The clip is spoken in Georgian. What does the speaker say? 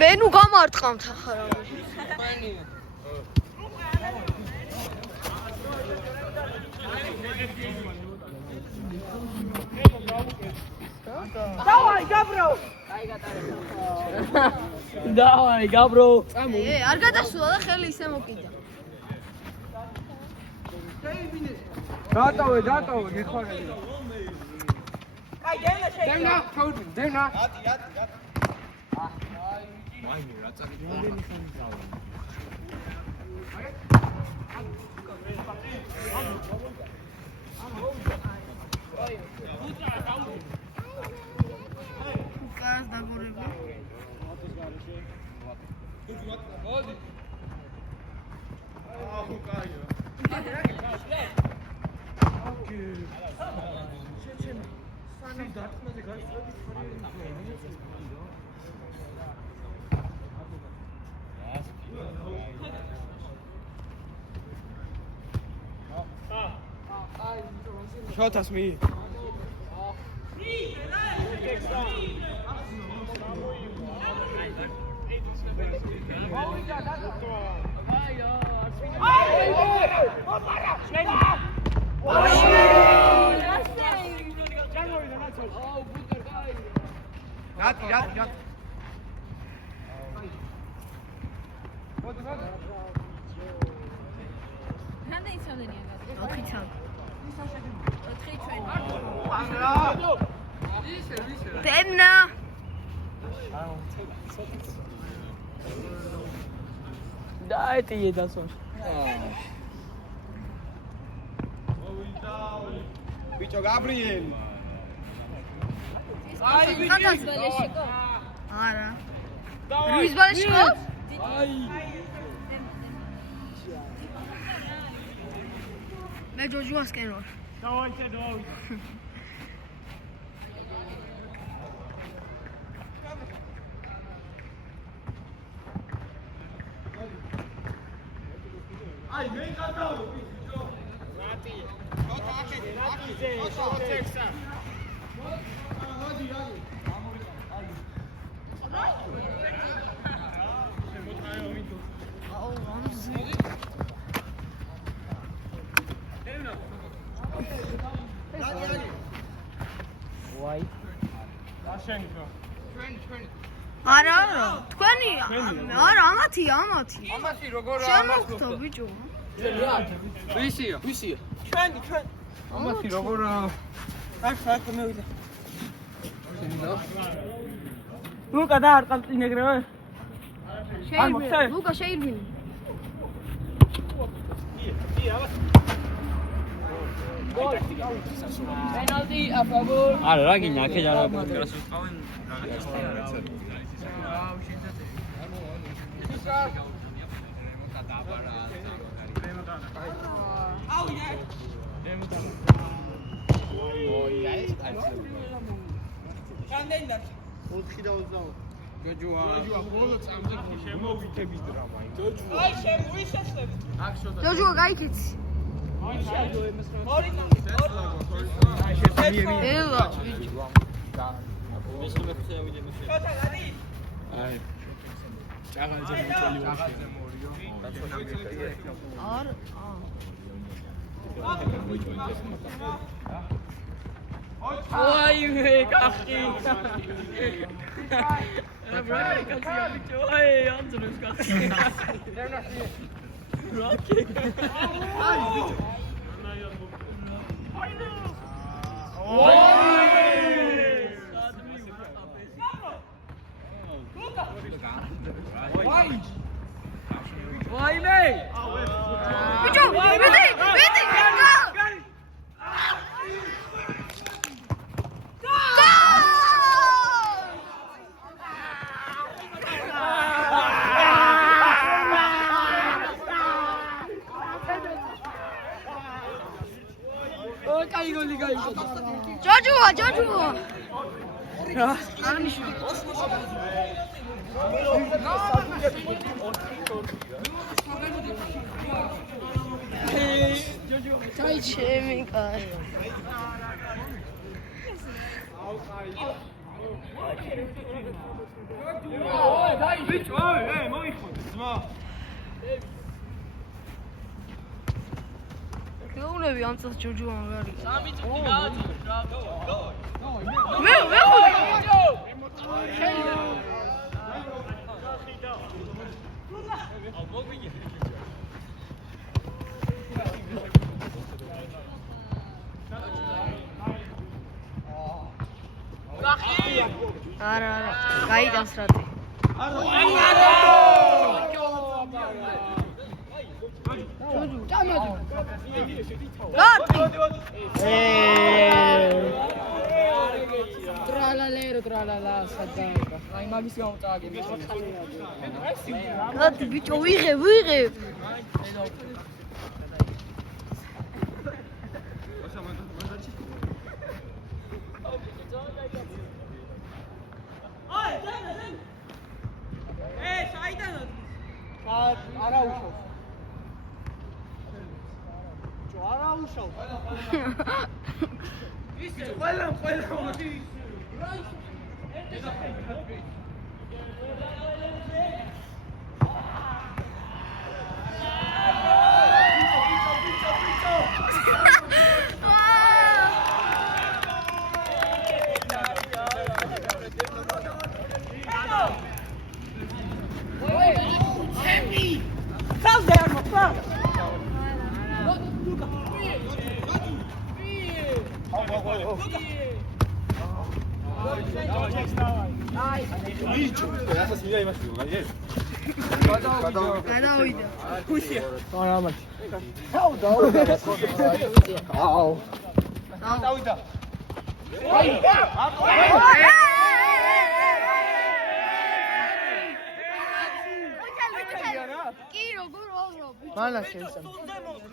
მე ნუ გამარტყამთ ახლა რა. Давай, Габро! Давай, Габро! არ გადასულა და ხელი ისე მოკიდა. დატოვე, გიხარები. Აი, დენა შეიძლება. დენა, ჩაუდი, დენა. მაინე რა წაგიდგინე სამძავა. უკას დაგურები. შოთას მი. Rat. Რამდენი წელია? 4 წელი. 4 ჩვენი. დენა. დაეტიე დასვას. ბიჭო გაბრიელი. ხანდას ბალეშიკო? არა. რუის ბალეშიკო? აი. მე ჯოჯუასკენ ვარ. დავაი. აი მე გადავ ბიჭო. რატი. აკიზე, შევცექსა. მოდი. აუ, ამზი. ვაი. არა, თქვენი არა, ამათი. ამათი როგორ შემოგთო ბიჭო. ვისია? ჩვენი. ამათი როგორ ახლა მოვიდა. ლუკა დაარტყამ წინეგრევე. შეირბინე, ლუკა შეირბინე. Penalty a favor. არა რა გინდა აქედან რა პოდკასტს ვიყავენ ჯოჯუა ბოლო წამზე შემოვიტებით დრამა ჯოჯუა აი შემოვისესებ. ჯოჯუა გაიქეცი. ელა ბიჭო. აი ჭაღალზე მოწელი ვარ არ აი მე კახი. რა ბრაი კაცია ბიჭო. აი ანძრევს კაცი. რაკი. აი ბიჭო. Why me? ბიჭო, ვიდი. ჯოჯუა. აღნიშნე. ჩაი ჩემი კაი. ბიჭო, მოიხოთ, ძმა. გეუბნები ამ წელს ჯოჯო მაგარი. სამი წუთი გააძრო რა. მე არა, გაიტანს რატი. ტრალალერა, სადაა. აი მაგის გამო წააგები. რატი ბიჭო ვიღებ. არა უშავს. არა უშავს. ისე ყველა ბიჭო, ახლა მიდა იმას ვიყო, გაიგე? გადავიდა. ქუშია. არა, მათი. აუ. დავიდა. კი როგორ ვაღრობ? მალა შეიძლება.